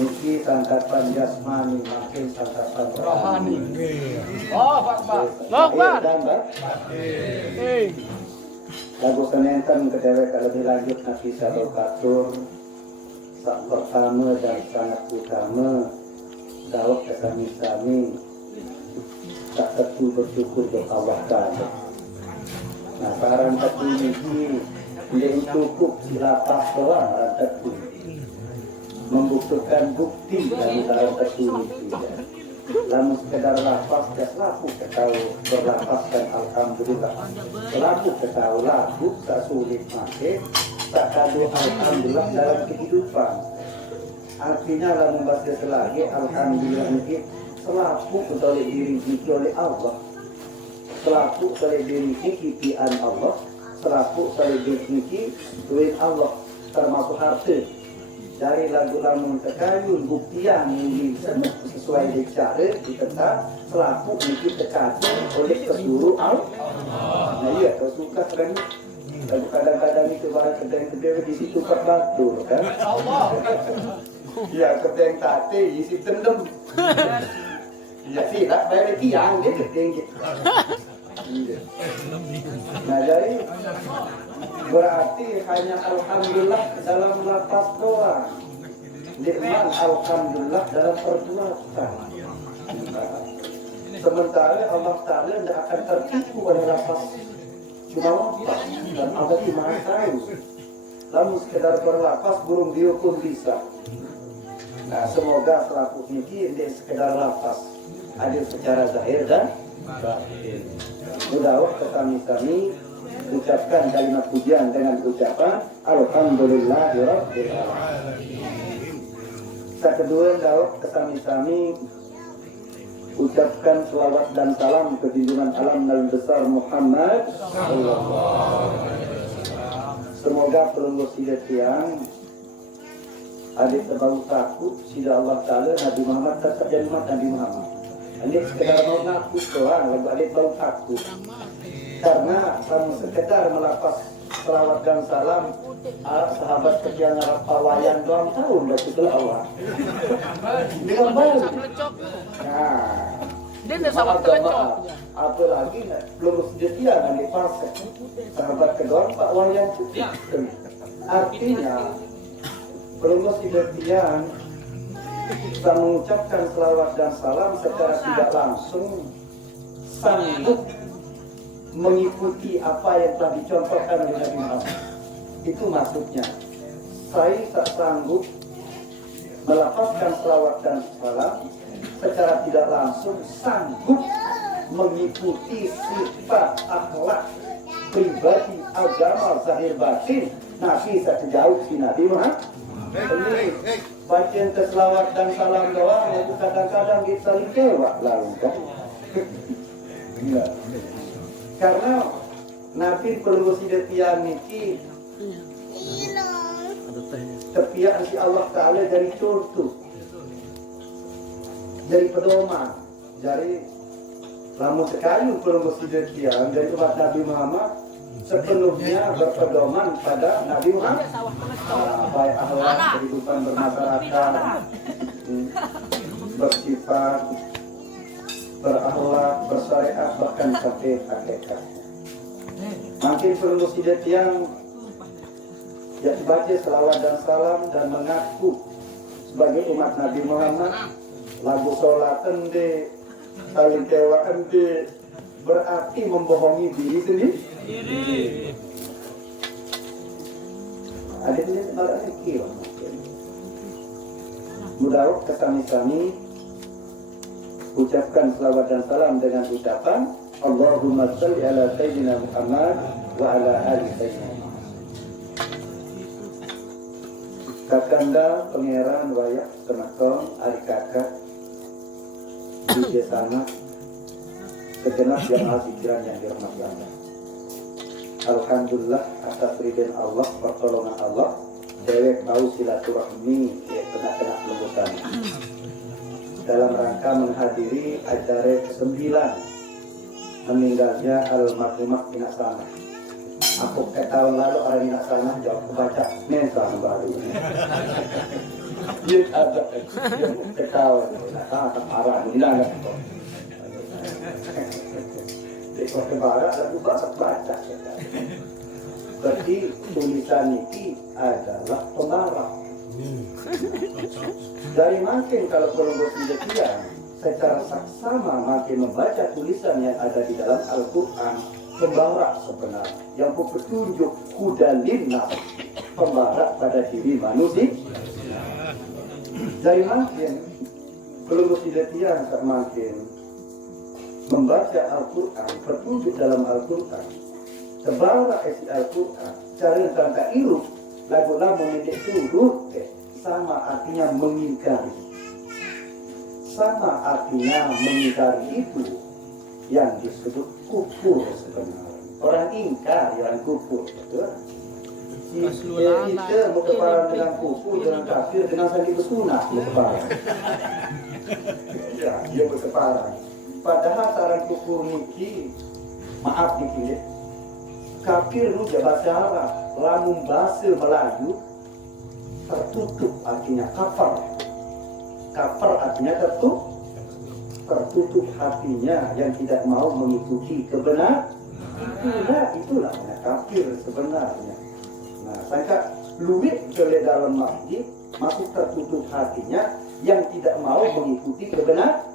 Niki santapan jasmani makin santapan rohani. Oh, Pak. Loh, Pak. Lagu senenten kedewek lebih lanjut Nabi Sadokatur sak pertama dan sangat utama dawak kesami-sami tak tentu bersyukur kepada Allah Ta'ala. Nah, barang tentu ini yang cukup silapas doang barang tentu membutuhkan bukti dari barang tentu ini. Lalu sekedar lapas dan laku ketahu berlapaskan alhamdulillah. Laku ketahu laku tak sulit masih tak kado alhamdulillah dalam kehidupan. Artinya lalu membaca selagi alhamdulillah ini selaku oleh diri kita oleh Allah, selaku oleh diri kipian Allah, selaku oleh diri oleh Allah termasuk harta. Dari lagu-lagu terkayun buktian yang sesuai dengan cara ditentang selaku mungkin terkati oleh kesuruh Allah. Nah iya, kalau suka kan kadang-kadang itu barang kedai-kedai di situ terbatur kan. Iya, kedai tate isi tendem. Iya sih, tak bayar tiang dia kedai. Nah jadi berarti hanya alhamdulillah dalam lapas doang, nikmat alhamdulillah dalam perbuatan. Sementara Allah Ta'ala tidak akan tertipu oleh lapas cuma lapas dan ada di mana tahu. Lalu sekedar berlapas burung dia pun bisa. Nah semoga selaku ini dia sekedar lapas adil secara zahir dan batin. Mudah kami ucapkan kalimat pujian dengan ucapan alhamdulillahirabbil alamin. Kedua daud kesami-sami ucapkan selawat dan salam ke junjungan alam Nabi besar Muhammad sallallahu alaihi wasallam. Semoga pelunggu sidat yang adik terbaru takut sida Allah Ta'ala Nabi Muhammad tetap jadi umat Nabi Muhammad. Adik sekedar mau ngaku doang, lalu adik baru takut. Karena kamu sekedar melapas selawat dan salam sahabat kecil Arab pawayan doang tahun dari setelah Allah. Dengan baik. Nah, maaf, apalagi belum sedia kan dipasang sahabat kedua Pak Wayan itu. Artinya belum sedia bisa mengucapkan selawat dan salam secara tidak langsung sanggup mengikuti apa yang telah dicontohkan oleh Nabi Muhammad. Itu maksudnya saya tak sanggup melapaskan selawat dan salam secara tidak langsung sanggup mengikuti sifat akhlak pribadi agama zahir batin Nabi sejauh si Nabi Muhammad. Ini bacaan selawat dan salam doang itu kadang-kadang kita kecewa lalu kan. Karena Nabi perlu sidetian niki tepian si Allah Ta'ala dari contoh, dari pedoman, dari lama sekali perlu sidetian dari umat Nabi Muhammad sepenuhnya berpedoman pada Nabi Muhammad. Baik akhlak kehidupan bermasyarakat, bersifat, berakhlak, bersyariat, bahkan sampai hakikat. Makin perlu sidat yang baca selawat dan salam dan mengaku sebagai umat Nabi Muhammad. Lagu sholat ende, saling dewa ende, berarti membohongi diri sendiri. Ada ini malah kecil. Mudah kesami-sami ucapkan selawat dan salam dengan ucapan Allahumma salli ala Sayyidina Muhammad wa ala ali Sayyidina Muhammad. Kakanda pangeran wayak kenaton ari kakak di sana segenap jamaah pikiran yang dirahmati Allah. Alhamdulillah atas ridha Allah, pertolongan Allah, dewek bau silaturahmi ya kena lembutan. Dalam rangka menghadiri acara ke-9 meninggalnya almarhumah Minak Sana. Aku ke tahun lalu orang Minak Sana jauh kebaca Nesa baru. Dia ada ketawa. Tak marah, ini dah. Dekor kebarat lalu baca. Berarti tulisan ini adalah pengarang. Dari makin kalau Columbus Indonesia secara saksama makin membaca tulisan yang ada di dalam Al-Quran, pembarak sebenarnya yang petunjuk hudalillah, pembarak pada diri manusia. Dari makin Columbus Indonesia makin membaca Al-Quran, petunjuk dalam Al-Quran, sebarak isi Al-Quran, cara tangka iruk lagu-lagu mendidik turut sama artinya mengingkari. Sama artinya mengingkari itu yang disebut kufur sebenarnya. Orang ingkar yang kufur, betul? Kita mau keparang dengan kufur, dengan kafir, dengan sakit bersunat mau keparang. Ya, dia berkeparang. Padahal saran kufur niki, maaf niki, kafir nu bahasa Arab, lamun bahasa Melayu tertutup artinya kafar. Kafar artinya tertutup hatinya yang tidak mau mengikuti kebenaran. Itulah kafir sebenarnya. Nah, sangka luwih ke dalam masjid masih tertutup hatinya yang tidak mau mengikuti kebenaran.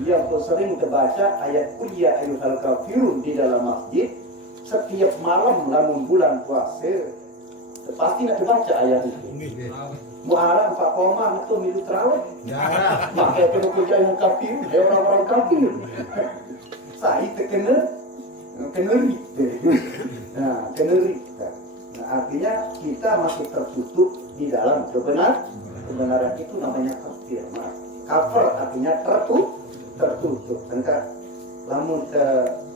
Yang sering terbaca ayat qul ya ayyuhal kafirun di dalam masjid setiap malam lamun bulan puasa pasti nak terbaca ayat itu. Muarab 4 koma itu milu terawih. Makanya kena kerja yang kafir, orang-orang kafir. Saya terkena keneri. Nah, keneri. Nah, artinya kita masih tertutup di dalam kebenaran itu namanya kafir. Kafir artinya tertutup. Angka lamun ke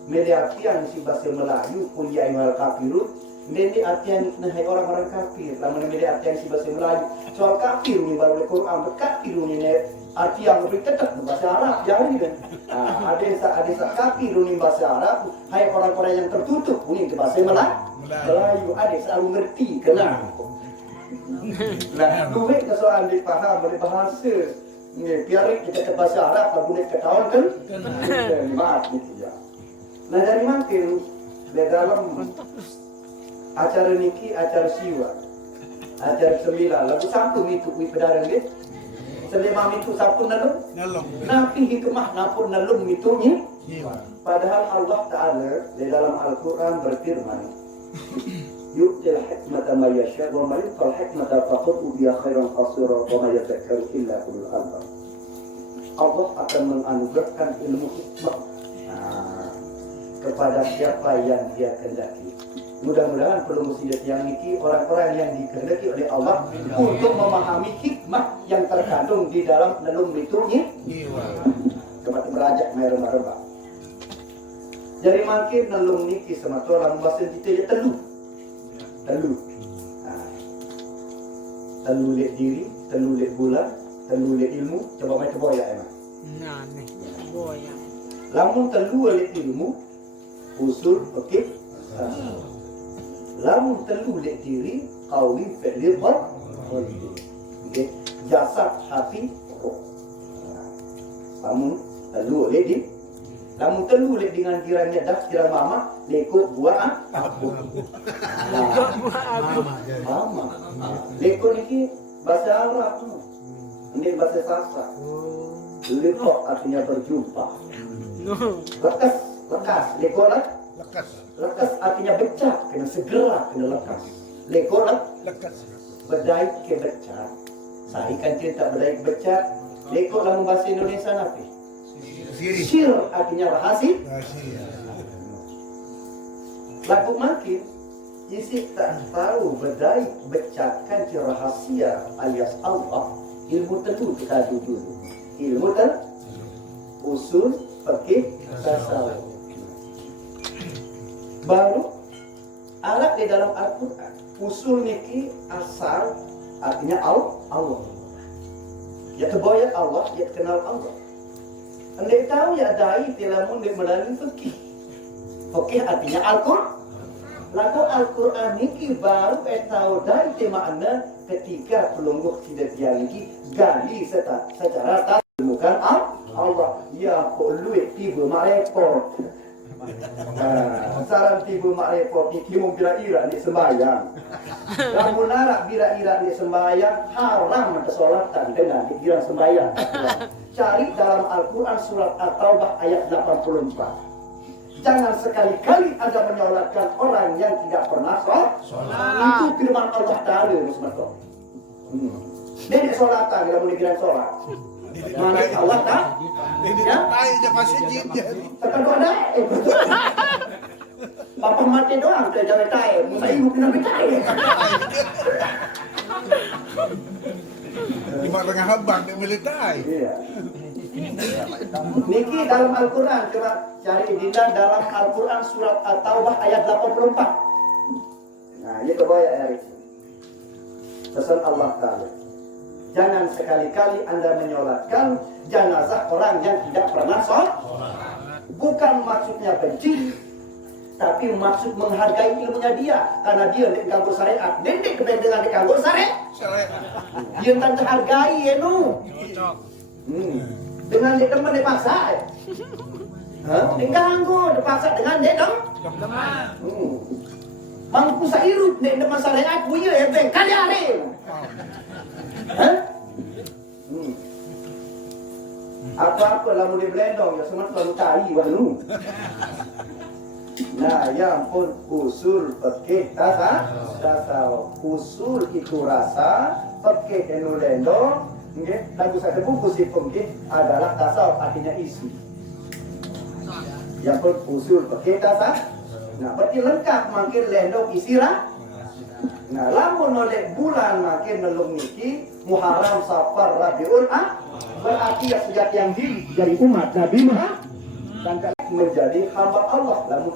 mediatian si bahasa Melayu kuliah yang kafirun, ini artian hai orang-orang kafir. Lamun ini artian si bahasa Melayu soal kafir ni baru Al-Quran kafir ni arti yang lebih ketat bahasa Arab jadi kan. Ada kafir ni bahasa Arab, hai orang-orang yang tertutup ni bahasa Melayu. Ada selalu ngerti kenapa. Nah, duit ke soal dipaham oleh bahasa ni biar kita ke bahasa Arab lagu ni ketahuan kan. Maaf gitu ya. Nah dari makin di dalam acara niki, acara siwa, acara sembilan, lagu satu itu kui pedaran ni, selama itu satu nalung, napi hikmah napun nalung itu ni. Padahal Allah Taala di dalam Al-Quran berfirman, yu'til hikmata ma yasha wa ma yu'tal hikmata faqad ubiya khairan qasira wa ma yadhakkaru illa ulul albab. Allah akan menganugerahkan ilmu hikmah kepada siapa yang dia kehendaki. Mudah-mudahan promosi yang ini orang-orang yang dikehendaki oleh Allah untuk memahami hikmah yang terkandung di dalam nelung itu kepada berajak merah-merah. Jadi makin nelung niki semata orang bahasa kita ya telu. Telu lek diri, telu lek bulan, telu lek ilmu. Coba mai coba ya emang. Nah, nih, boya. Lamun telu lek ilmu, usul okey. Lamun telu lek diri, qauli fi'li qalbi. Okey. Jasad, hati, roh. Lamun telu lek diri, lamun telu lek dengan kiranya dah kira mama, leko buat aku. Mama. Leko niki bahasa Arab tu. Ini bahasa Sasa. Leko artinya berjumpa. Lekas. Leko lah. Lekas artinya becak, kena segera, kena lekas. Leko lah. Berdaik ke becak. Saya kan cinta berdaik becak. Leko dalam bahasa Indonesia apa? Sir artinya rahasia. Lagu makin isi tak tahu berdaik becakkan rahasia alias Allah. Ilmu tentu kita dulu. Ilmu dan usul fikih tasawuf. Baru alat di dalam Al-Quran. Usul niki asal artinya Allah. Ya terbayar Allah, ya kenal Allah. Anda tahu ya dai tilamun melalui fikih. Fikih artinya Al-Quran. Lalu Al-Quran niki baru tahu dai makna ketika pelungguh tidak dianggi gali secara tak bukan Allah ya luit tiba mak repot. Saran tiba mak repot ni kimung bila-ira ni sembahyang. Lamun narak bila-ira ni sembahyang haram kesolatan dengan dikira sembahyang. Cari dalam Al-Quran surat At-Taubah ayat 84. Jangan sekali-kali Anda menyolatkan orang yang tidak pernah sholat. Itu firman Allah Ta'ala. Nenek sholatan, tidak boleh bilang sholat. Mana Allah tak? Ya? Tekan doa dah. Papa mati doang, saya jangan tahu. Saya ibu kena bertahu. Cuma tengah habang dia boleh tahu. Niki dalam Al-Quran, coba cari dinda dalam Al-Quran surat At-Taubah ayat 84. Nah, ini coba ya Erik. Pesan Allah Ta'ala. Jangan sekali-kali Anda menyolatkan jenazah orang yang tidak pernah sholat. Bukan maksudnya benci, tapi maksud menghargai ilmunya dia. Karena dia tidak ganggu syariat. Dia tidak kepentingan tidak ganggu syariat. Dia tak hargai ya nu. Dengan dia teman dia paksa. Dia ganggu, dia paksa dengan dia teman. Mangku sairup dia teman syariat punya ebeng kali hari. Apa-apa lah boleh belendong ya semua selalu cari walu. Nah, yang pun usul fikih tasawuf. Usul itu rasa, fikih enu lendong, nggih, lagu saya bungkus fikih adalah tasawuf artinya isi. Yang pun usul fikih tasawuf. Nah, berarti lengkap makin lendong isi lah. Nah, lamun oleh bulan makin nelung niki Muharram, Safar, Rabiul berarti ya sejak yang dari umat Nabi Muhammad sangka menjadi hamba Allah. Lamun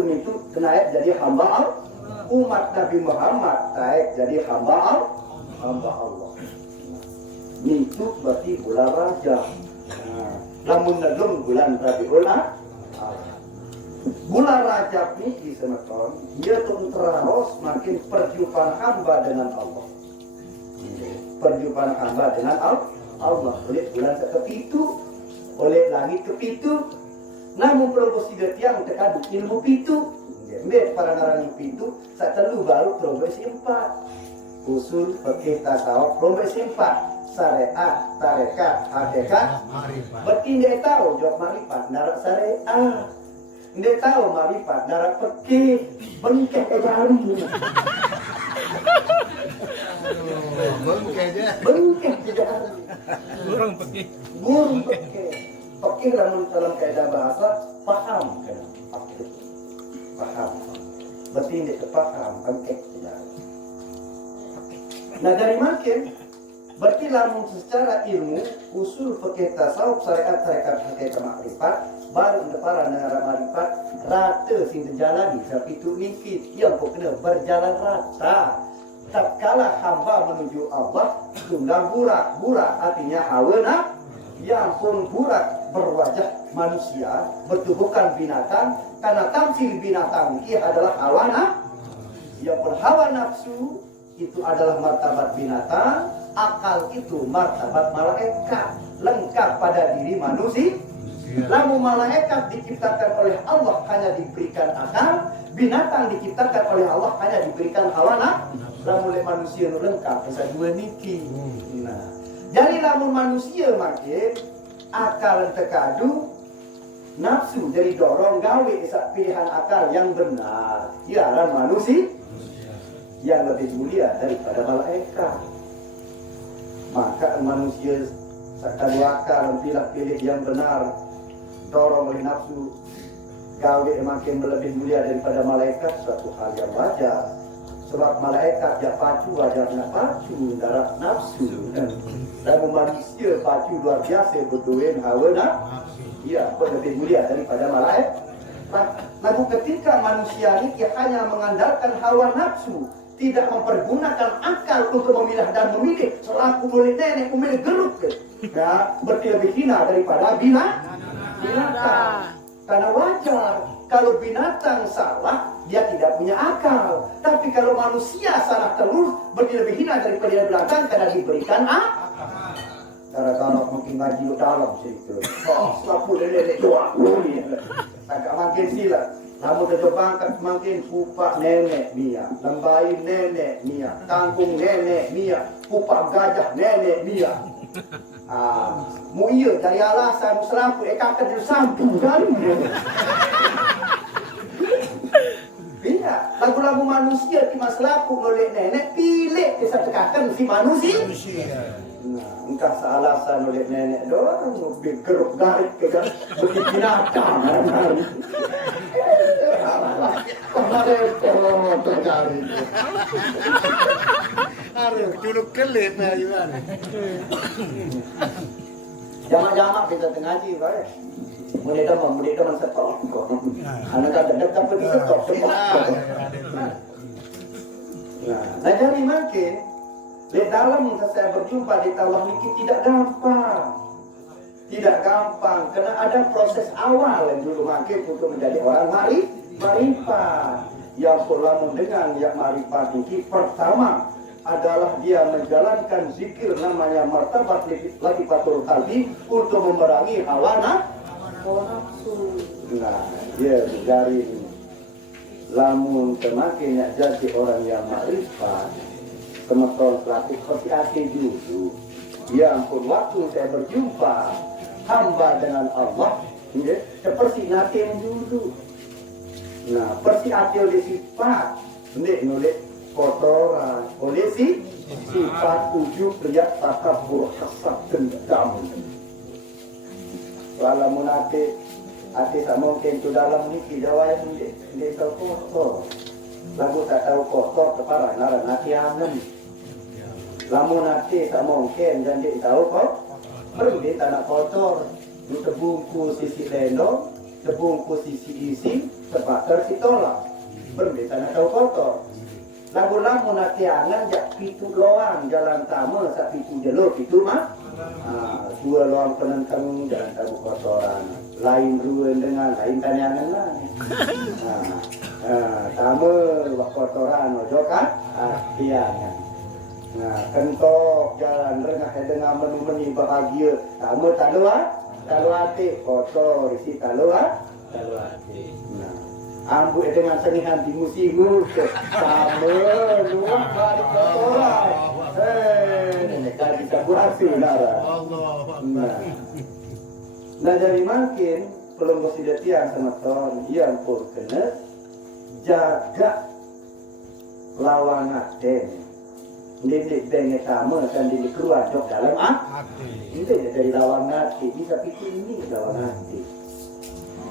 kemitu naik jadi hamba Allah. Umat Nabi Muhammad naik jadi hamba Allah. Itu berarti bulan Rajab. Nah, lamun nelung bulan Rabiul bulan Rajab ini semeton, dia terus makin perjumpaan hamba dengan Allah. Perjumpaan hamba dengan Allah oleh bulan kepitu, oleh langit kepitu. Namun progres tidak tiang terkadang ilmu pitu. Mbak para narang pitu, saat telu baru progres 4. Usul fikih tasawuf progres 4. Syariat, tarekat, hakikat. Berarti dia tahu jawab marifat, narak syariat. Dia tahu marifat, narak fikih, bengkeh jari. Bengkeh jari. Burung pergi. Fikih dalam kaidah bahasa paham kan? Paham. Berarti dia terpaham bengkeh jari. Nah dari makin berarti lamun secara ilmu usul fikih tasawuf syariat tarekat hakikat makrifat baru para negara marifat rata sing terjalani tapi itu nikit yang kau kena berjalan rata. Tatkala hamba menuju Allah tunggang burak artinya hawa nafsu yang pun burak berwajah manusia bertubuhkan binatang karena tamsil binatang ini adalah hawa nafsu. Yang pun hawa nafsu itu adalah martabat binatang, akal itu martabat malaikat lengkap pada diri manusia. Lalu malaikat diciptakan oleh Allah hanya diberikan akal, binatang diciptakan oleh Allah hanya diberikan hawa nafsu. Lalu oleh manusia lengkap bisa dua niki. Nah, jadi lamun manusia makin akal terkadu nafsu jadi dorong gawe pilihan akal yang benar. Ialah manusia yang lebih mulia daripada malaikat. Maka manusia sekali akal pilih yang benar dorong oleh nafsu gawe makin lebih mulia daripada malaikat suatu hal yang wajar. Sebab malaikat ya pacu wajarnya pacu darah nafsu dan manusia pacu luar biasa berduin hawa nafsu. Ia lebih mulia daripada malaikat. Namun ketika manusia ini hanya mengandalkan hawa nafsu, tidak mempergunakan akal untuk memilah dan memilih, selaku oleh nenek memilih geruk, ya, berarti lebih hina daripada binatang. Karena wajar kalau binatang salah dia tidak punya akal. Tapi kalau manusia salah terus, lebih hina daripada dia belakang, karena diberikan cara-cara mungkin ngaji lu dalam situ. Selapu nenek doa ni. Agak makin sila. Namun terjebangkan semakin pupak nenek dia, lembai nenek dia, kangkung nenek dia, pupak gajah nenek dia. Mu iya dari alasan selapu kakak dia samping kan. Iya, lagu-lagu manusia di selapu oleh nenek pilih ke satu kakak si manusia. Nah, entah sealasan oleh nenek doang, geruk garik ke kan, begitu binatang. Tercari. Aduh, culuk kelip na gimana? Jamak-jamak kita ngaji, baik. Mulai teman setok. Anak kata dekat pergi setok semua. Nah, jadi makin di dalam saya berjumpa di Allah ini tidak gampang. Tidak gampang, karena ada proses awal yang dulu makin untuk menjadi orang marifat. Yang pola dengan yang marifat ini pertama adalah dia menjalankan zikir namanya martabat latifatul qalbi untuk memerangi hawa nafsu. Nah, dia dari lamun semakin jadi orang yang marifat, semeton pelatih hati dulu. Ya ampun, waktu saya berjumpa hamba dengan Allah, seperti nanti dulu. Nah, persi hati oleh sifat, oleh kotoran, oleh sifat ujub riak takabur hasad dendam. Kalau munafik, hati tak mungkin tu dalam ni Jawa yang dia tahu kotor. Lagu tak tahu kotor kepala naran hati angan. Lamun hati tak mungkin dan dia tahu kok, pergi tak nak kotor. Terbungkus sisi lendong, terbungkus sisi isi, terbakar si tolak. Pergi tak nak tahu kotor. Lagu-lagu nanti angan jak pitu loang jalan tamu sak pitu jalur pitu mah. Dua loang penentang jalan tamu kotoran. Lain ruan dengan lain tanyangan lah. Tamu wak kotoran ojo kan? Tiangan. Nah, kentok jalan rengah dengan menu-menu bahagia. Tamu talu hati kotor isi talu hati. Nah. Ambut dengan senihan di musimu sama luar balik kotoran. Nenek bisa berhasil nara. Nah dari makin belum mesti detian sama ton yang pun kena jaga lawan aten. Ini dengan sama kan di keluar jok dalam hati. Ini dari lawan hati bisa pikir ini lawan hati.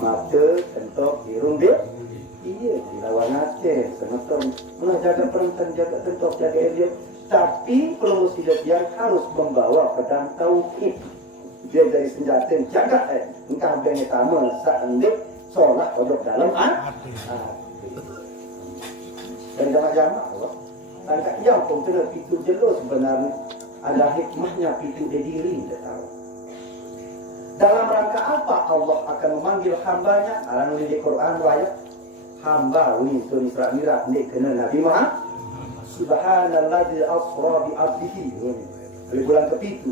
Mata tentok hidung dia. Iya, dilawan hati, semeton. Nah, jaga perempuan, jaga tentok, jaga dia. Tapi perlu dia harus membawa pedang tauhid. Dia dari senjata jaga engkau dengan tamu seandainya solat odok dalam hati. Dan jamak-jamak, tangkap yang pun kena pitu jelas sebenarnya ada hikmahnya pitu di diri, dia tahu. Dalam rangka apa Allah akan memanggil hambanya? Orang di Quran ayat hamba ini surah Isra Mi'raj ni kena Nabi Muhammad subhanallazi asra bi abdihi ini bulan ke-7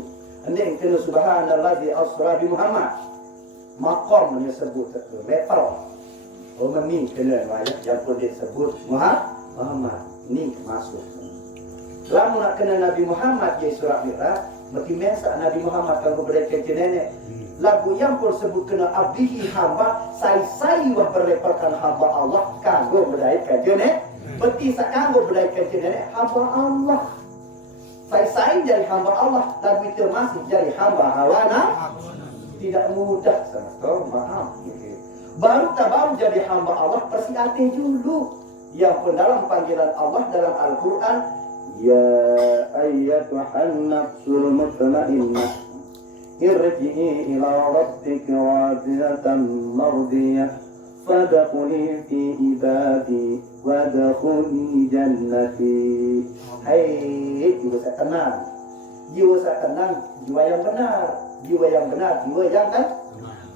ini kena subhanallazi asra bi Muhammad maqam yang sebut level ni kena ayat yang pun disebut Muhammad ni masuk lamun nak kena Nabi Muhammad di surah Mi'raj berarti masa Nabi Muhammad kalau berikan nenek lagu yang pun sebut kena abdihi hamba sai wah berleparkan hamba Allah kanggo berdaya kajenek beti sak kanggo berdaya kajenek hamba Allah sai jadi hamba Allah lagu itu masih jadi hamba hawana tidak mudah sama maaf baru jadi hamba Allah persiati dulu yang pun dalam panggilan Allah dalam Al-Quran ya ayyatuhan nafsul mutmainnah irji'i ila rabbika radiyatan mardiyah fadkhuli fi ibadi wadkhuli jannati. Hai jiwa saya tenang, jiwa yang benar, jiwa yang kan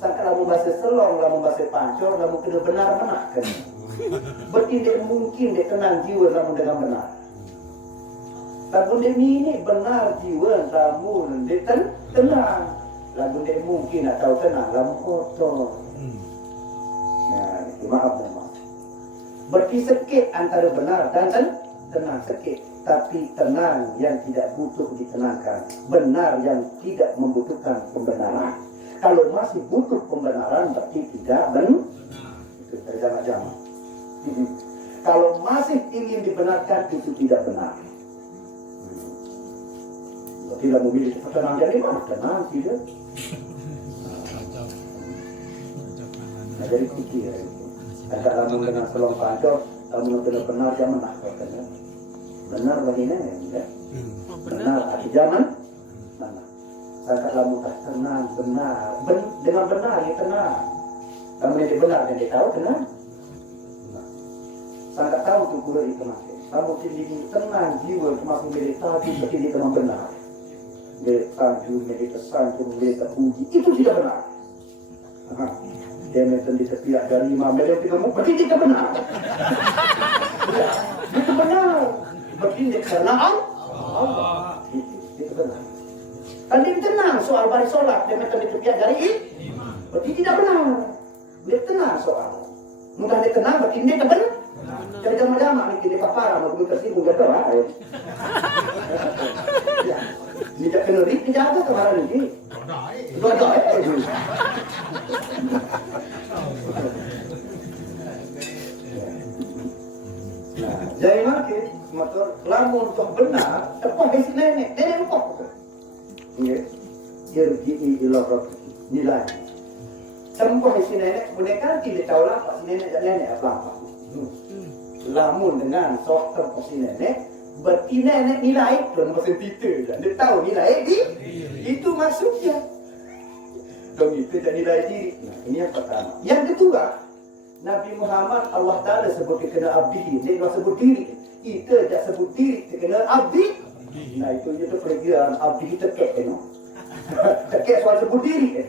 sangka lamu bahasa selong, lamu bahasa pancor, lamu kena benar mana kan Bertindak mungkin dia tenang jiwa namun dengan benar. Lagu dia ini benar jiwa namun dia tenang. Lagu dia mungkin atau tenang namun kotor. Nah, maaf. Berarti sekit antara benar dan tenang sekit. Tapi tenang yang tidak butuh ditenangkan. Benar yang tidak membutuhkan pembenaran. Kalau masih butuh pembenaran berarti tidak benar. Itu terjama-jama. Kalau masih ingin dibenarkan itu tidak benar. Tidak memilih tenang jadi mana tenang tidak. Nah, jadi pikir itu. Agak lama dengan selong pancor, kamu benar zaman nak katanya. Benar begini ya. Benar di zaman mana? Agak lama tak tenang benar. Dengan benar ya tenang. Kamu ini benar dan dia tahu tenang. Sangat tahu tu guru itu masih. Kamu sendiri tenang jiwa termasuk meditasi seperti dia memang benar. Meditasi, puji itu tidak benar. Dia mention di setiap dari 5 miliar tidak mau berarti tidak benar. Ya, itu benar. Berarti karena Allah. Itu benar. Kan dia tenang soal bari solat dia mention di setiap dari ini. Berarti tidak benar. Dia tenang soal. Mudah dia tenang berarti dia tidak benar. Jadi jama-jama ni kita papara mau kita sibuk jaga lah. Ya. Tidak kena rik dijaga kemarin ini. Dua-dua. Nah, jadi makin motor lamun toh benar, tepoh isi nenek lupa. Iya. Irji'i ila rabbiki. Nilai. Tempoh isi nenek boneka tidak tahu lah si nenek apa. Lamun dengan sok tempoh si nenek berarti nenek nilai dan mesin Twitter dia tahu nilai itu maksudnya. Dong itu jadi nilai diri. Nah, ini yang pertama. Yang kedua, Nabi Muhammad Allah Ta'ala sebut dia kena abdi. Dia tidak sebut diri. Kita tidak sebut diri, dia kena abdi. Nah itu perkiraan abdi kita tekek. Tekek soal sebut diri.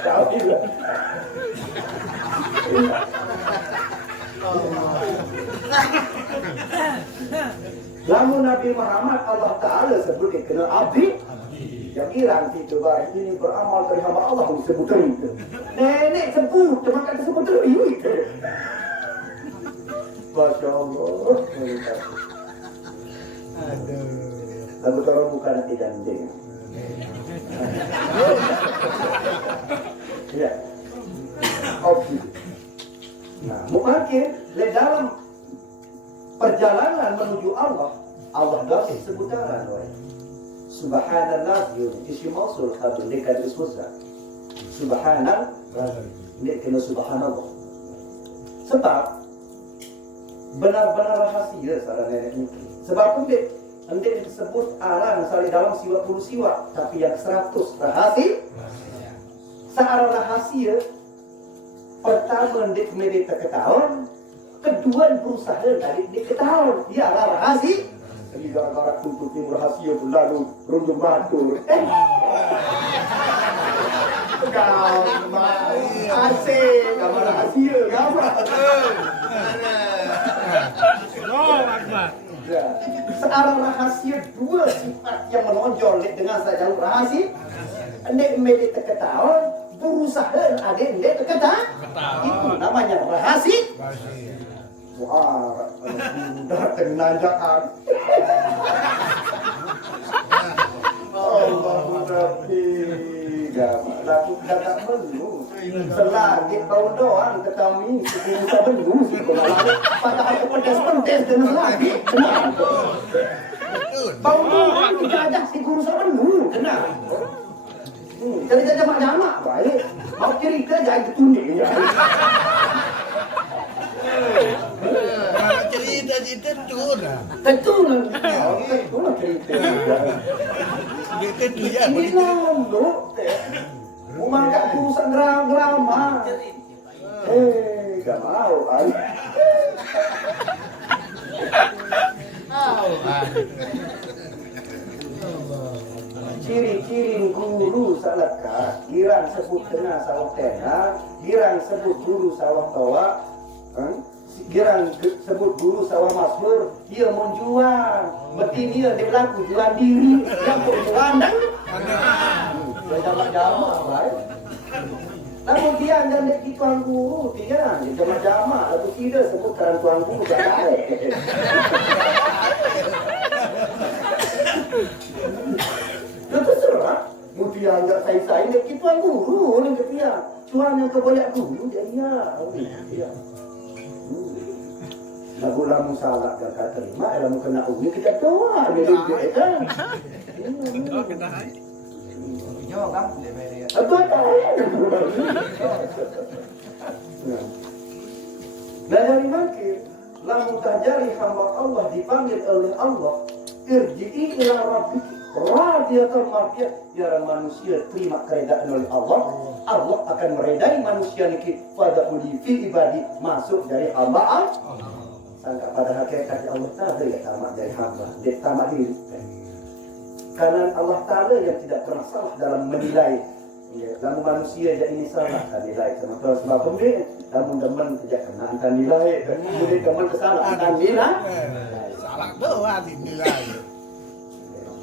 Tahu juga. Lamun Nabi Muhammad Allah Ta'ala sebut dia kena abdi. Yang Iran itu baik ini beramal dari hamba Allah disebut itu. Nenek sebut, cuma kata sebut itu. Masya Allah. Aduh. Lagu orang bukan tidak penting. Ya. Oke. Nah, mungkin di dalam perjalanan menuju Allah, Allah kasih sebutan. Subhanallah isim mausul khabir dekat ismusna. Subhanallah ini kena subhanallah. Sebab benar-benar rahasia saran nenek mungkin. Sebab itu dia disebut aran misalnya dalam siwa 10 siwa, tapi yang 100 rahasia. Searah rahasia pertama dia ketahuan, kedua berusaha tadi dia ketahuan. Dia rahasia. Ini gara-gara tuntut ini rahasia pun lalu runjung batur. Gambar asik, gambar rahasia, gambar. Searah rahasia dua sifat yang menonjol dengan saja rahasia. Nek medit ketahuan, berusaha ada nek ketahuan. Itu namanya rahasia. Wah, sudah tenanjakan. Allah Rabbi, lagu dadak melu. Selagi kau doang ketami, bisa melu sih kau malah. Padahal pedes-pedes dengan lagi, kenapa? Kau doang dijajah si guru sama melu, kenapa? Jadi jajah mak-jamak, baik. Mau cerita jangan ketunik ya. Cerita-cerita tentu lah. Tentu lah cerita. Tentu ya. Ini lalu, mangkat urusan drama. Gak mau kan? Ciri-ciri guru salaka, girang sebut tengah sawah tengah, girang sebut guru sawah tawa, girang sebut guru sawah masmur, dia menjual, berarti dia berlaku jual diri, yang perjualan dan dia jamak-jamak, baik. Namun dia dan di tuan guru, dia jamak-jamak, lalu tidak sebut karena tuan guru tak baik. Dia terserah, mesti anggap saya ni kita tuan guru ni dia. Tuan yang kebanyak guru dia iya. Lagu lamu salah dan kata terima, lamu kena ubi kita doa dia kan. Jawab kan? Dia Betul tak? Dan dari makin lamu tajari hamba Allah dipanggil oleh Allah, irji'i ila rabbiki radiyatan mardiyah. Ya manusia terima keredaan oleh Allah, Allah akan meredai manusia niki pada uli fi ibadi, masuk dari hamba Allah. Sangka pada hakikat Allah Ta'ala ya tamat dari hamba, dia tamat diri. Karena Allah Ta'ala yang tidak pernah salah dalam menilai. Ya, namun manusia jadi ini salah kan nilai sama Tuhan sebab pembeli. Namun teman tidak kena akan nilai. Kemudian teman kesalahan akan nilai. Salah doa dinilai.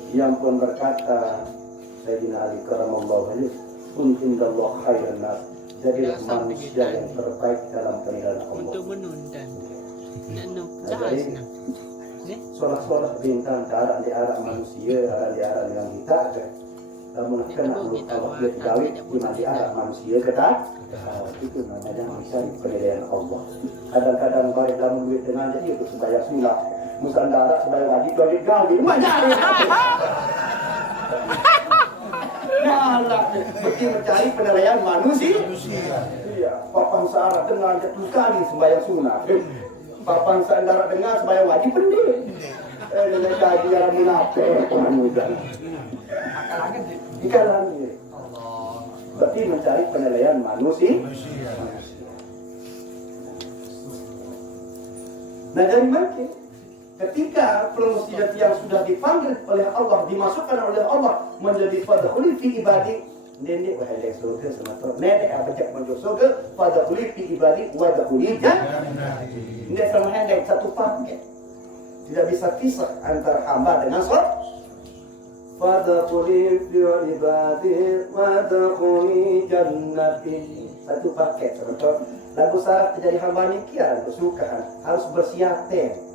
Yang pun berkata Sayyidina Ali karamallahu wajhah, kun indallah khairan nas. Jadilah manusia yang terbaik dalam penilaian Allah. Untuk menunda. Jadi solah-solah bintang arah di arah manusia, arah di arah yang kita ada. Namun kena Allah dia dikawin di arah manusia kata itu namanya mencari penilaian Allah. Kadang-kadang baik dalam duit dengan jadi itu sebayar sunat. Musandara sebayar wajib bagi kawin. Malah mesti mencari penilaian manusia. Iya, papan searah dengan jatuh kali sembahyang sunat. Papan searah dengan sembahyang wajib penting. Dengan kaji yang munafik mudah. Ikan lagi. Berarti mencari penilaian manusia. Nah dari mana? Ketika manusia yang sudah dipanggil oleh Allah, dimasukkan oleh Allah menjadi fadkhuli fi ibadi, nenek wahai surga sama tu. Nenek abjak masuk surga, fadkhuli fi ibadi wa dkhuli jannah. Ini sama hendak satu paket. Tidak bisa pisah antara hamba dengan surga. Fadkhuli fi ibadi wa dkhuli jannati. Satu paket sama tu. Lagu syarat menjadi hamba ni kian kesukaan harus bersiaten.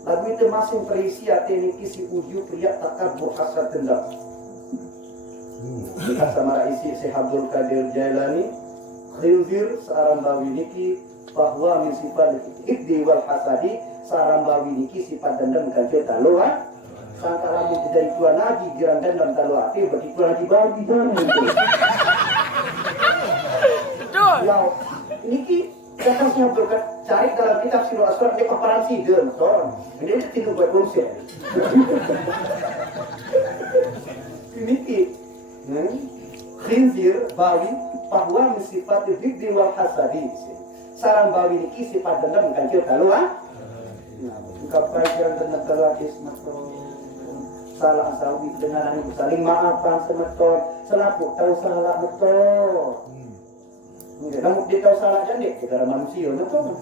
Lagu itu masing perisi hati niki si uju pria takabur hasad dendam. Kita sama isi si Abdul Qadir Jailani khinzir seorang bawi niki bahwa min sifat ikdi wal hasadi seorang bawi niki sifat dendam kanjeng taluan. Sangka lagu tidak tuan lagi girang dendam taluan hati bagi tuan lagi bawi jangan itu. Ya niki Kasnya berkat cari dalam kitab Sirul Asrar dia paparan sidel, betul. Ini tidak buat konsep. Ini khinzir bawi bahwa sifat hibdi wal hasadi. Sarang bawi ini sifat dendam kan kita tahu ah. Nah, ungkapan yang dendam terlaki semeton. Salah asawi dengan anu saling maafan semeton. Selaku tahu salah betul. Namun dia tahu salah jadi kita manusia betul.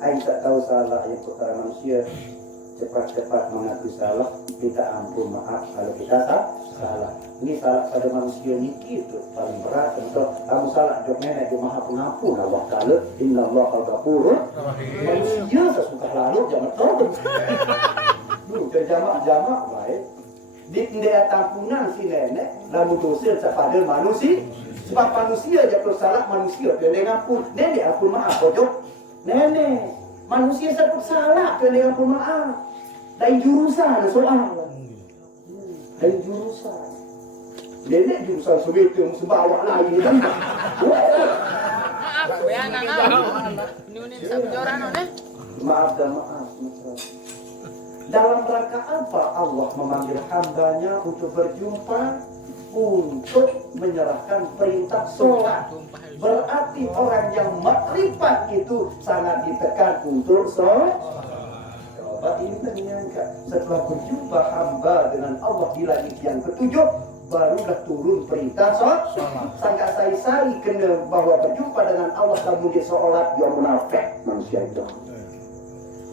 Aisyah tahu salah yang perkara manusia cepat-cepat mengaku salah, minta ampun maaf kalau kita salah. Ini salah pada manusia ini itu paling berat. Untuk kamu salah jok nenek dia maha pengampun Allah Taala. Innallaha ghafurur rahim. Manusia sesuka lalu jangan tahu. Jamak-jamak baik. Di dia tampunan si nenek lalu dosa kepada manusia. Sebab manusia je salah manusia dia ngampun. Nenek ampun maaf pojok. Nenek manusia sebab salah dia ampun maaf. Dari jurusan soal. Dari jurusan. Nenek jurusan sebetul sebawah lain kan. Maaf ya anak. Ini sampai orang neh. Maaf dan maaf. Dalam rangka apa Allah memanggil hambanya untuk berjumpa? Untuk menyerahkan perintah sholat. Berarti orang yang makrifat itu sangat ditekan untuk sholat. Coba ini menyangka setelah berjumpa hamba dengan Allah di langit yang ketujuh, barulah turun perintah sholat. Sangka sai kena bahwa berjumpa dengan Allah namun dia sholat, dia munafik manusia itu.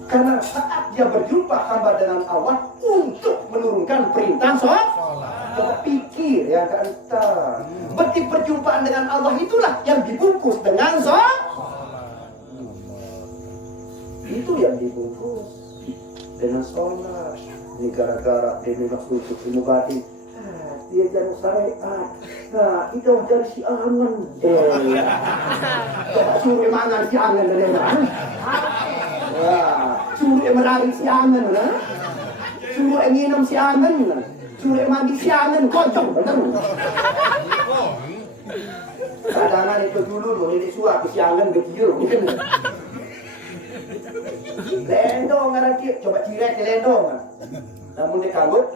Karena saat dia berjumpa hamba dengan Allah untuk menurunkan perintah sholat, coba pikir yang kata. Berarti perjumpaan dengan Allah itulah yang dibungkus dengan sholat. Itu yang dibungkus dengan sholat. Ini gara-gara dia memang khusus ilmu batin. Dia jangan syariat. Nah, itu dari si angan. Coba suruh mangan si angan dan suruh merari si angan, suruh minum si angan, suruh mandi si angan, kocok, betul? Kadang-kadang itu dulu ini suap si angan kecil, lendong ngarang coba cirek lendong, namun dikanggut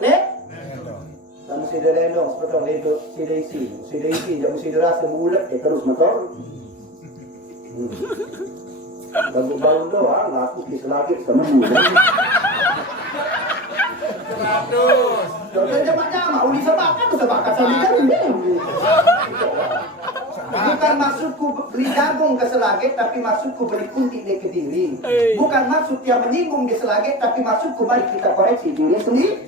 namun si lendong seperti lendong si isi, jangan si dirasa mulut terus motor. Bangun doang, aku bisa lagi sama muda. Jangan jama-jama, uli sebakan sendiri. Bukan maksudku beli jagung ke Selagit, tapi maksudku beli kunti di Kediri. Bukan maksud yang menyinggung di Selagit, tapi maksudku mari kita koreksi diri sendiri.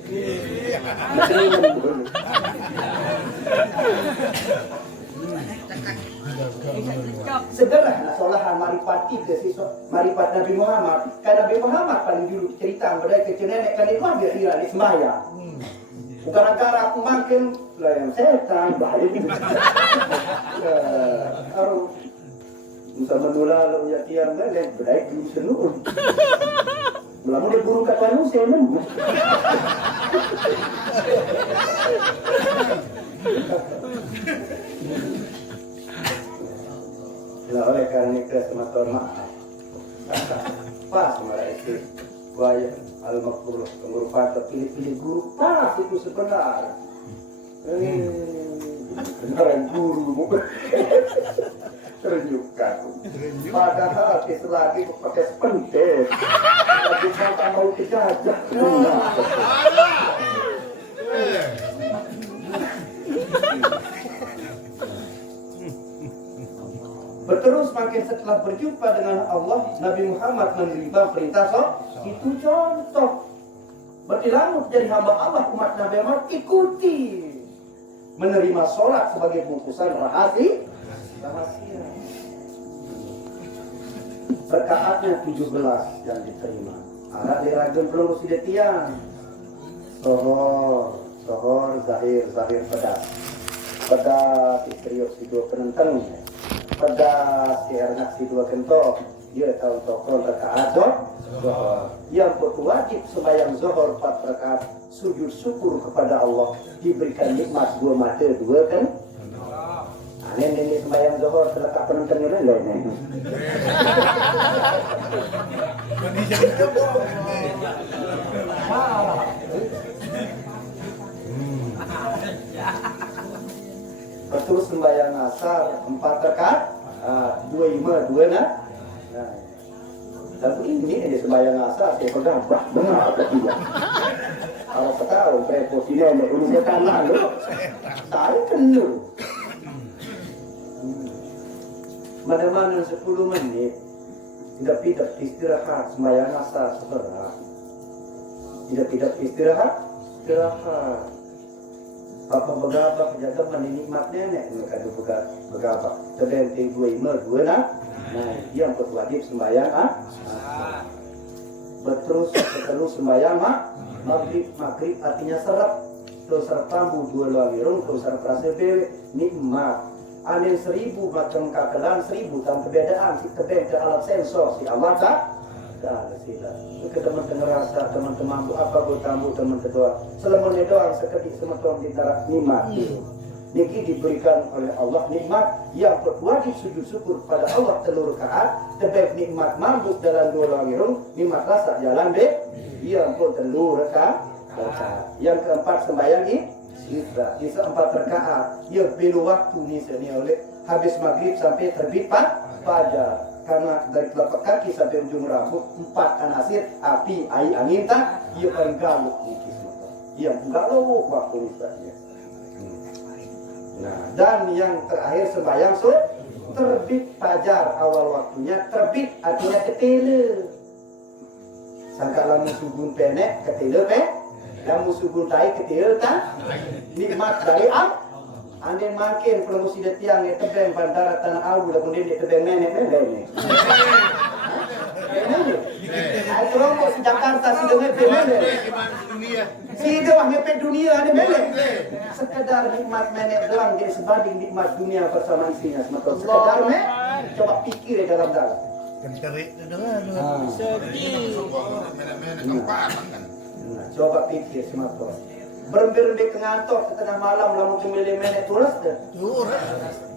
Sederhana solahan marifat kita marifat Nabi Muhammad. Karena Nabi Muhammad paling dulu cerita pada kecil nenek kan itu ambil ira di sembahyang. Gara-gara aku makin layang setan bahaya gitu. Aduh, bisa menula lo ya tiang nenek baik dulu senur. Melamun dia burung kat manusia men. Nah, oleh karena itu semata maaf pas marah itu buaya al-makbul guru fata pilih-pilih guru pas itu sebenarnya beneran guru ternyukan padahal selagi pakai sepentet lagi mau kejajah Berterus makin setelah berjumpa dengan Allah, Nabi Muhammad menerima perintah sholat. Itu contoh. Berarti lalu jadi hamba Allah umat Nabi Muhammad ikuti menerima sholat sebagai bungkusan rahasia. Rakaatnya 17 yang diterima. Anak diragam belum sudah tiang. Sohor, zahir pedas. Pedas isteriok si dua penentang. Pedas anak si dua kentok, dia tahu tokol rakaat zohor. Yang wajib sembahyang zohor 4 rakaat sujud syukur kepada Allah diberikan nikmat 2 mata 2 kan? Nenek sembahyang zohor rakaat penonton ini lain. Terus sembahyang asar 4 rakaat 2 nah. Tapi ini dia sembahyang asar saya pegang benar tidak. Kalau tahu preposisinya ini urusan tanah lu. Saya kena. Mana-mana 10 menit tidak istirahat sembahyang asar saudara. Tidak istirahat. Apa begapa jaga menikmat nenek mereka tu begapa terdenting 2 nah yang berwajib sembahyang terus sembahyang maghrib artinya serap terus serap tambu 2 lawirung terus serap rasa bewe nikmat anin 1000 macam kakelan 1000 tam perbedaan si tebeng ke alat sensor si Allah tak sila ke teman-teman rasa teman-teman apa buat tamu teman kedua selamanya doang seketik semeton di darat nikmat niki diberikan oleh Allah nikmat yang wajib sujud syukur pada Allah telur rakaat terbaik nikmat mabuk dalam 2 langirung nikmat rasa jalan yang pun telur rakaat yang keempat sembahyang Isra 4 rakaat ya belu waktu ni oleh habis maghrib sampai terbit fajar. Karena dari telapak kaki sampai ujung rambut 4 anasir api air angin tak ia paling galuk ni kisah yang galuk waktu ni saja Nah, dan yang terakhir sembahyang terbit fajar awal waktunya. Terbit artinya ketela. Sangka lamun subuh pendek ketela lamun subuh tai ketela kan nikmat dari andai makin promosi de tiang yang tebeng bandara Tanah Awu lamun dia tebeng nenek. Ai kelompok si Jakarta si dengan nenek. Si doang ngepet dunia ada melek. Sekedar nikmat menek doang jadi sebanding nikmat dunia bersama isinya semata. Sekedar coba pikir dalam-dalam. Kenterik dengan. Segi. Coba pikir semata. Berembir-embir ke ngantor setengah malam lamun kembali menek turas deh.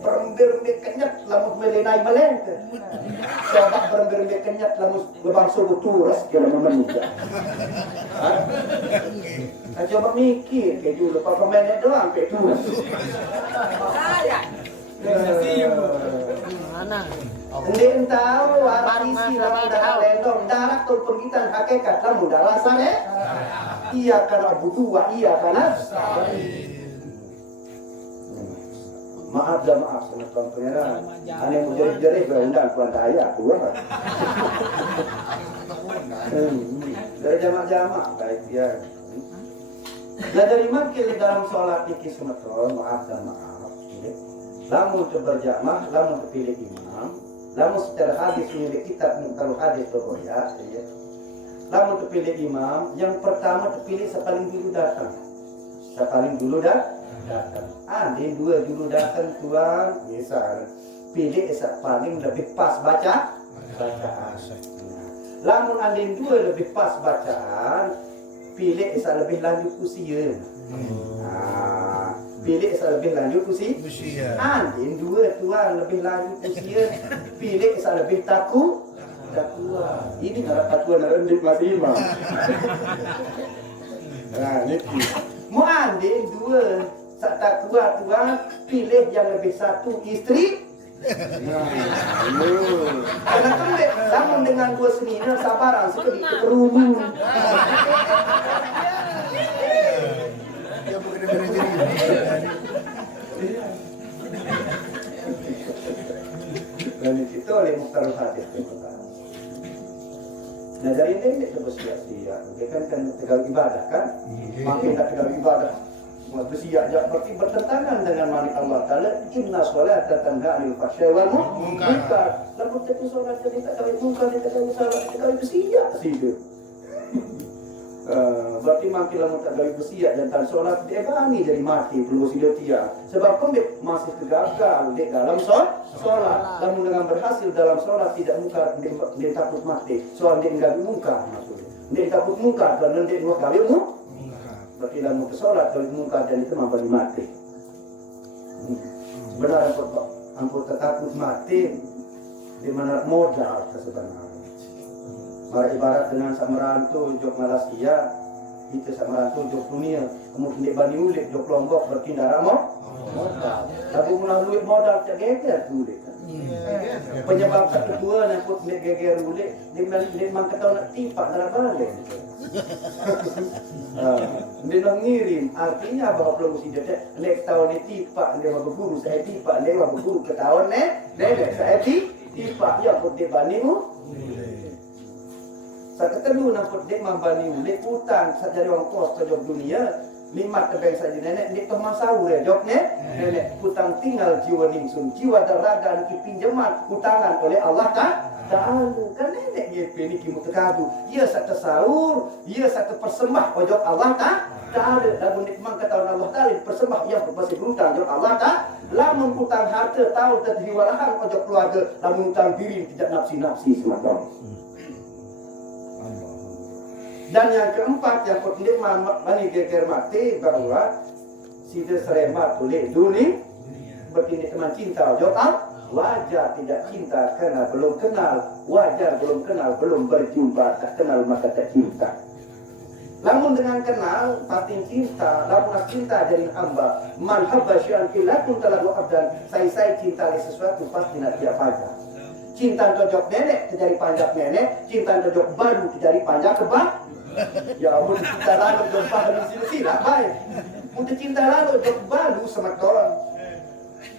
Berembir-embir kenyat lamun kembali naik meleng deh. Coba berembir-embir kenyat lamun lebang subuh turas kalau memenuhi. Coba mikir kayak dulu papa menek doang kayak turas. Mana? Ndek tahu artisi lamun dah lendong darat tol penggitan hakikat lamun dah rasane. Iya karena butuh, iya karena maaf dan maaf sama tuan pangeran. Ane mau jerit-jerit berundang tuan daya tua. Dari jamak-jamak baik ya. Nah dari makin dalam sholat iki semeton maaf dan maaf. Lamun berjamaah, lamun terpilih imam, lamun secara hadis milik kitab kalau hadis bergoya. Lamun terpilih imam, yang pertama terpilih sepaling dulu datang. Sepaling dulu datang. Andai dua dulu datang tuan, misal pilih paling lebih pas bacaan. Lamun andai dua lebih pas bacaan, pilih lebih lanjut usia. Pilih lebih lanjut usia. Andai dua tuan lebih lanjut usia, pilih lebih takut. Takwa. Ini harap takwa narendik masih imam. Nah, ini. Mau andai dua sak takwa tuan pilih yang lebih satu istri. Nah, karena kembali namun dengan dua senina sabaran sekali kerumun. Dia bukan jadi. Dan itu oleh Mukhtar Hadis. Nah dari ini kita bersiap-siap, kita kan tegal ibadah kan, makin tak tegal ibadah, bersiap-siap berarti bertentangan dengan malik Allah Taala. Inna sholata tanha 'anil fahsya'i wal munkar. Lalu kita solat jadi tak kali munkar, kita kali salat, kita kali bersiap sih. Berarti makin lama tak kali bersiap dan tak solat dia bani jadi mati perlu sido tiang. Sebab pembek masih tergagal di dalam solat. Namun dengan berhasil dalam sholat tidak muka dia takut mati. Soal dia enggak muka maksudnya. Dia takut muka dan dia dua kali berarti dalam muka sholat kalau muka dan itu mampu mati. Benar ampun takut mati di mana modal sebenarnya. Mari ibarat dengan samarantu jok Malaysia itu samarantu jok dunia kemudian di Bani Ulik jok Lombok bertindak modal. Tapi melalui modal tak geger ulit. Penyebab kedua nak put mek geger ulit, dia mang ketau nak tipak dalam balik. Dia nak ngirim, artinya bahawa belum mesti dia lek tahun ni tipak dia berguru, saya tipak dia berguru ke tahun ni, dia saya tipak ya put dia banimu. Saya ketemu nak put dia mambani ulit utang sajari orang kos ke job dunia. Nikmat tebeng saja nenek di pemasau ya jok nenek hutang tinggal jiwa ningsun jiwa dan raga ni pinjaman hutangan oleh Allah Ta'ala kan nenek GP ni kimu terkadu ia satu sahur ia satu persembah ojok Allah Ta'ala lalu nikmat kata Allah Ta'ala persembah ia berpasti hutang ojok Allah Ta'ala lamun hutang harta tahu terhiwalahan ojok keluarga lamun hutang diri tidak nafsi-nafsi semacam. Dan yang keempat yang penting mani geger mati bahwa sida seremat oleh dunia berarti teman cinta jawab wajar tidak cinta karena belum kenal wajar belum kenal belum berjumpa tak kenal maka tak cinta. Namun dengan kenal pasti cinta lamun cinta dari hamba man habba syai'an fillah talahu abdan saya cinta sesuatu pasti nak dia pada. Cinta cocok nenek terjadi panjang nenek, cinta cocok baru terjadi panjang kebak. Ya ampun cinta lalu jumpa di sini baik. Untuk cinta lalu jumpa baru sama kawan.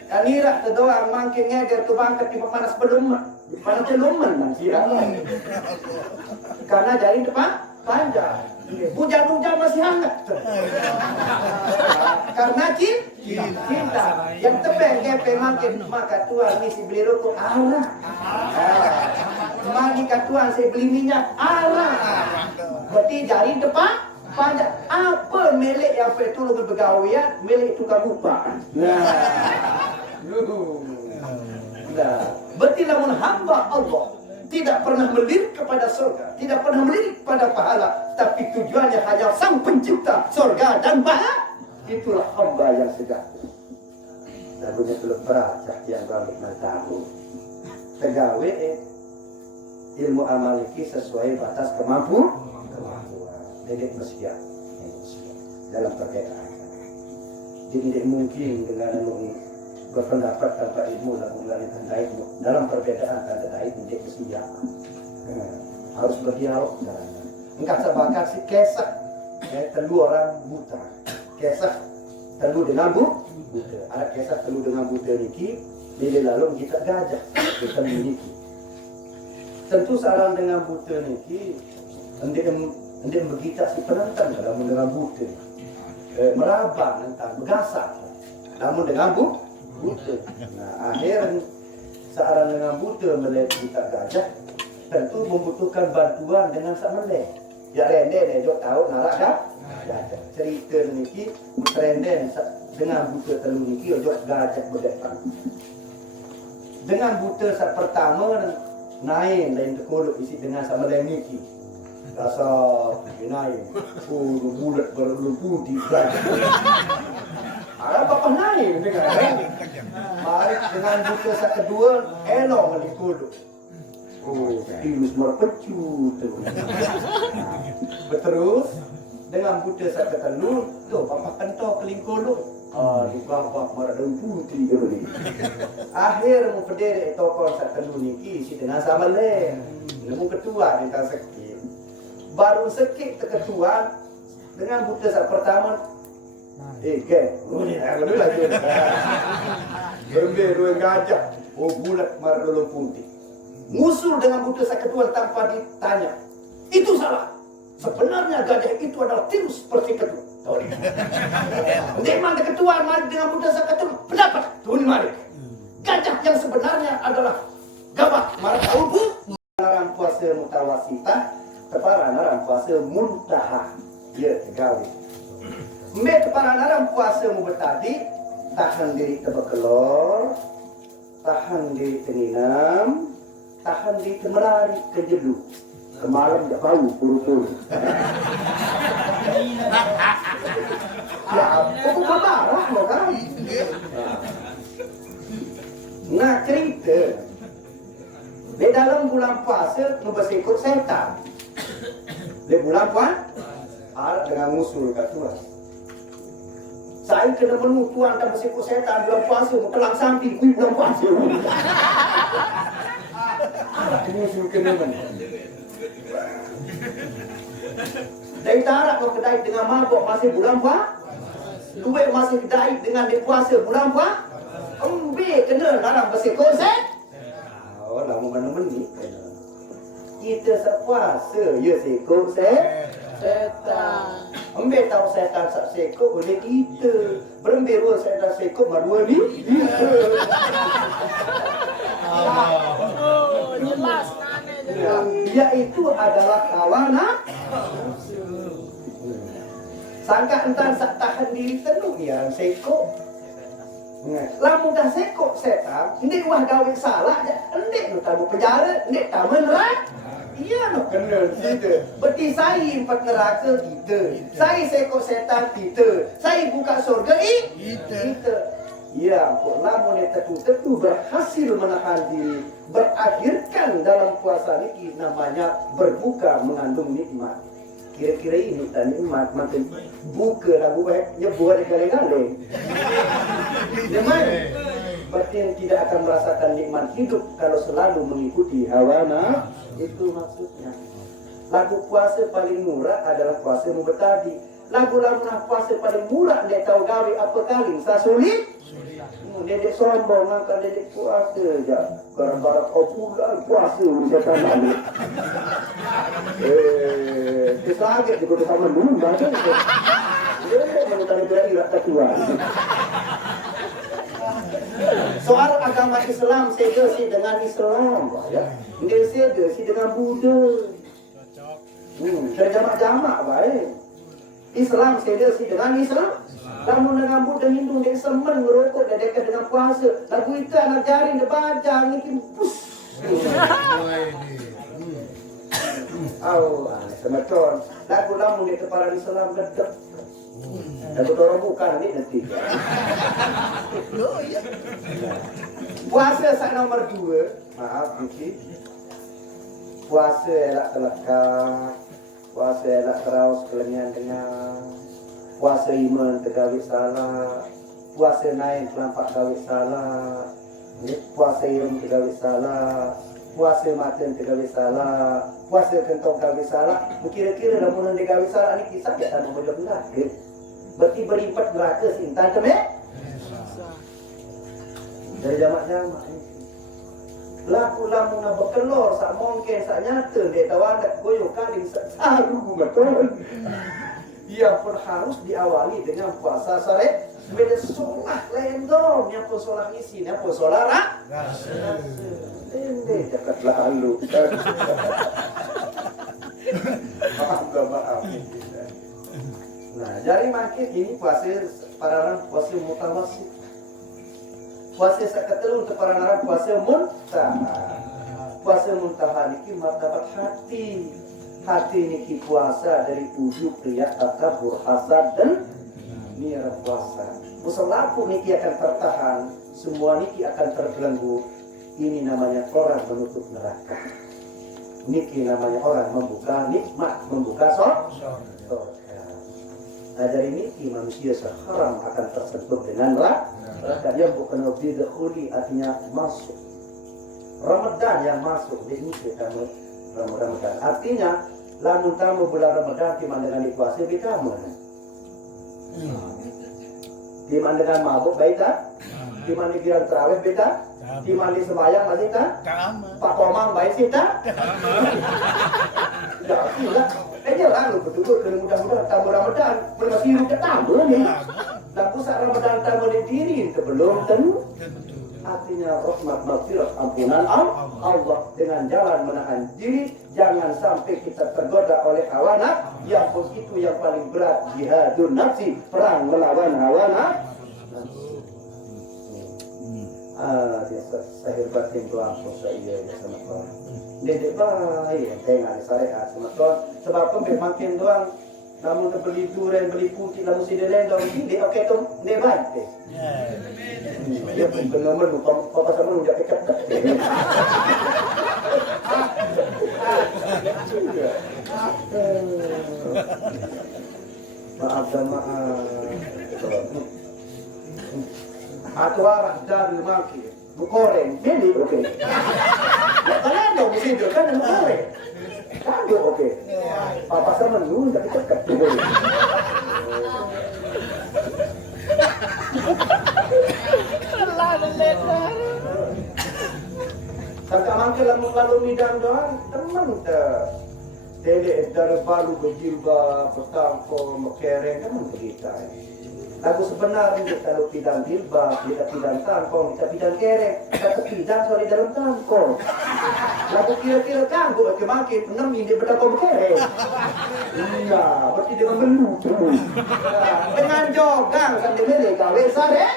Kanira terdoang makin ngeder tu bangkat di panas belum panas celuman manusia. Karena dari depan panjang. Hujan-hujan masih hangat. Karena cinta. Yang tebeng kepe makin maka tuan misi beli rokok arah. Magi katuan saya beli minyak arah. Berarti dari depan panjang. Apa milik yang perlu bergawian milik tukang upah. Nah, berarti namun hamba Allah tidak pernah melirik kepada surga, tidak pernah melirik pada pahala, tapi tujuannya hanya sang pencipta surga dan pahala. Itulah hamba yang sejati. Lagunya belum beracah yang balik tahu. Tegawe ilmu amaliki sesuai batas kemampuan. Dedek manusia dalam perbedaan. Jadi tidak mungkin dengan berpendapat tanpa ilmu dan mengalihkan ilmu dalam perbedaan tanda itu dia kesediaan harus berdialog caranya. Engkau sebakat si kesah telu orang buta, kesah telu dengan buta, ada kesah telu dengan buta niki bila lalu kita gajah kita miliki. Tentu saran dengan buta niki hendak begitu si penonton dalam dengan buta meraba tentang begasak namun dengan buta. Nah, akhirnya seorang dengan buta melihat kita gajah tentu membutuhkan bantuan dengan sak meleh. Ya renden dok tahu narak dah. Gajah. Cerita niki renden dengan buta telu niki dok gajah berdepan. Dengan buta sak pertama naik lain tekolok isi dengan sak meleh niki. Rasa naik. Bulat berlumpur di gajah. Ada bapak naik dengan mari dengan buta sak kedua elok balik kudu. Ilus merpecu tu. Berterus dengan buta sak ketelu tu bapak kentok keling kudu. Di bapak meradaun putih tu ni. Akhir mu pedere tokon sak telu niki si dengan sama le. Nemu ketua di sakit. Baru sekit keketuan dengan buta sak pertama dulu lagi. Berber dua gajah, bulat marah putih. Musul dengan buta sak kedua tanpa ditanya. Itu salah. Sebenarnya gajah itu adalah tirus seperti kedua. Tahu ni? Memang ketua mari dengan buta sak kedua pendapat. Tuh mari. Gajah yang sebenarnya adalah gabah marah tahu bu. Larang puasa mutawasitah, keparan larang puasa muntaha. Dia gawe. Mek para narang puasa mu bertadi tahan diri tebekelor, tahan diri teninam, tahan diri temerari kejelu. Kemalam tak bau puru-puru. Ya, kok marah lo kan? Nah cerita di dalam bulan puasa nu bersikut setan. Di bulan puasa ada dengan musuh kat Tuhan. Saya kena menu tuan dan bersikup setan bulan puasa, kelang samping kui bulan puasa. Ini suruh kena menu. Dari tarak kau kedai dengan mabuk masih bulan puasa. Duit masih kedai dengan dia puasa bulan puasa. Embe kena larang bersikup setan. Oh, lama mana meni. Kita sepuasa, ya sikut setan. Ambil tahu setan sak sekok oleh kita. Berembirul setan sekok madua ni kita. Oh, jelas nane. Iaitu adalah kawana. Sangka entan sak tahan diri tenung yang sekok. Lamun dah sekok setan, ndik wah gawe salah, ndik nu tamu penjara, ndik tamu neraka. Iya no kena kita. Berarti saya empat neraka kita. Saya sekok setan kita. Saya buka surga kita. Ya, lamun tentu berhasil menahan diri, berakhirkan dalam puasa ini namanya berbuka mengandung nikmat. Kira-kira ini tak nikmat makin buka lagu baik nyebuah kali-kali. Nikmat. Berarti yang tidak akan merasakan nikmat hidup kalau selalu mengikuti hawa nafsu. Itu maksudnya. Lagu puasa paling murah adalah puasa bertadi. Lagu puasa paling murah dia tahu gawe apa kali sasulit. Dedek sombong angkat dedek puasa je. Gara-gara kau pulang puasa dia tanah ni. Kesaget juga sama dulu macam tu. Mana tadi berani rata tua. Soal agama Islam saya dengan Islam, ya. Dia saya dengan Buddha. Saya jamak-jamak baik. Islam saya dengan Islam. Namun dengan Buddha Hindu dia semen merokok dan dekat dengan puasa. Lagu itu nak jari dia baca ni pus. Semacam lagu lamun dia kepada Islam gedek. Lagu orang bukan ni nanti. Puasa sak nomor 2. Maaf Buki. Puasa elak telekat. Puasa elak terus kelenyan dengan. Puasa iman tergawik salah. Puasa naik kelampak gawik salah. Puasa iman tergawik salah. Puasa maten tergawik salah. Puasa kentong gawik salah. Kira-kira dah mula dia gawik salah ni kisah dia tak boleh benar. Berarti berlipat neraka sintan temek. Dari jamak-jamak ni. Laku lamun nak berkelor sak mungkin sak nyata dia tawadat goyok kali sak saru betul. Ia pun harus diawali dengan puasa sore. Beda solat lain dong. Yang pun solat isi, yang pun solat rasa. Ini dekat lalu. Maaf. Nah, jadi makin ini puasa para orang puasa mutawassit. Puasa sakatelu untuk para orang puasa muntaha. Puasa muntaha ini martabat hati. Hati niki puasa dari 7 riak takabur hasad dan niat puasa. Musalaku niki akan tertahan, semua niki akan terbelenggu. Ini namanya orang menutup neraka. Niki namanya orang membuka nikmat, membuka surga. Nah dari niki manusia sekarang akan tersentuh dengan neraka. Dia bukan bidkhuli artinya masuk. Ramadan yang masuk di ini kita Ramadan. Artinya, lamun tamu bulan Ramadan timan dengan puasa kita mana? Timan dengan mabuk baik tak? Timan dikira terawih beda? Timan di sembahyang masih tak? Pak Komang baik sih tak? Ya, tidak. Jelas lu betul-betul kena mudah-mudahan tamu Ramadan masih hidup tamu ni. Dan pusat Ramadan tamu di diri sebelum tentu. Artinya rahmat maghfirah ampunan Allah dengan jalan menahan diri, jangan sampai kita tergoda oleh hawa nafsu. Yang begitu yang paling berat, jihadun nafsi, perang melawan hawa nafsu. Dia sahir batin doang saya ya sama Tuhan. Dedek baik, tengah syariat sama Tuhan. Sebab tu makin doang. Namun beli durian, beli putih, namun si durian doang ini, okey tu, dia baik. Dia pun kena menu, papa sama menu dia kecap. Maaf. Atau arah dari maki, goreng, ini okey. Kalian dong mesti dia kan goreng. Kan okey. Papa sama menu dia kecap. Kakak mangkel lalu midang doang, teman dah. Tele dari balu berjilbab, bertangkol, berkereng, teman kita. Lagu sebenarnya kalau pidang jilbab, kita pidang tangkol, kita pidang kereng, kita pidang soal di dalam tangkol. Lagu kira-kira tangkol, makin 6 ini berapa berkereng. Iya, berarti dengan menu. Dengan jogang, sambil beli gawe sare.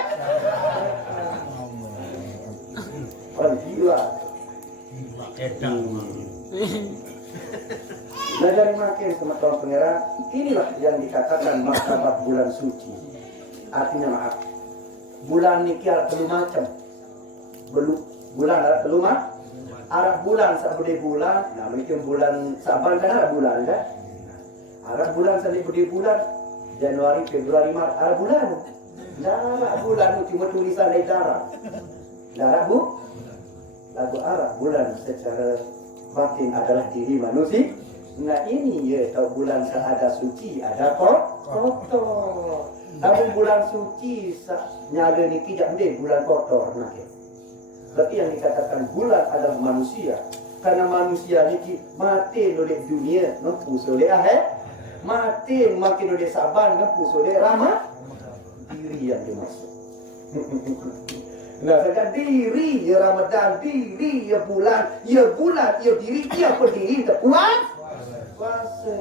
Gila. Nah dari makin teman-teman pengeran, inilah yang dikatakan martabat bulan suci. Artinya maaf, bulan ini ada telu macam. Bulan ada telu macam. Arab bulan sabudi bulan, nah mungkin bulan Saban kan ada bulan kan? Arab bulan sabudi bulan, Januari, Februari, Maret ada bulan. Darah bulan itu cuma tulisan dari darah. Darah bu. Lagu Arab bulan secara batin adalah diri manusia. Nah ini ya tahu bulan ada suci, ada kotor. Tapi bulan suci nyada niki jadi bulan kotor nak. Tapi yang dikatakan bulan adalah manusia. Karena manusia niki mati oleh dunia, ngempus oleh mati makin oleh saban, ngempus oleh ramah diri yang dimaksud. Nah, sekarang diri ya Ramadan, diri ya bulan, ya diri, ya berdiri, puas. Puasa.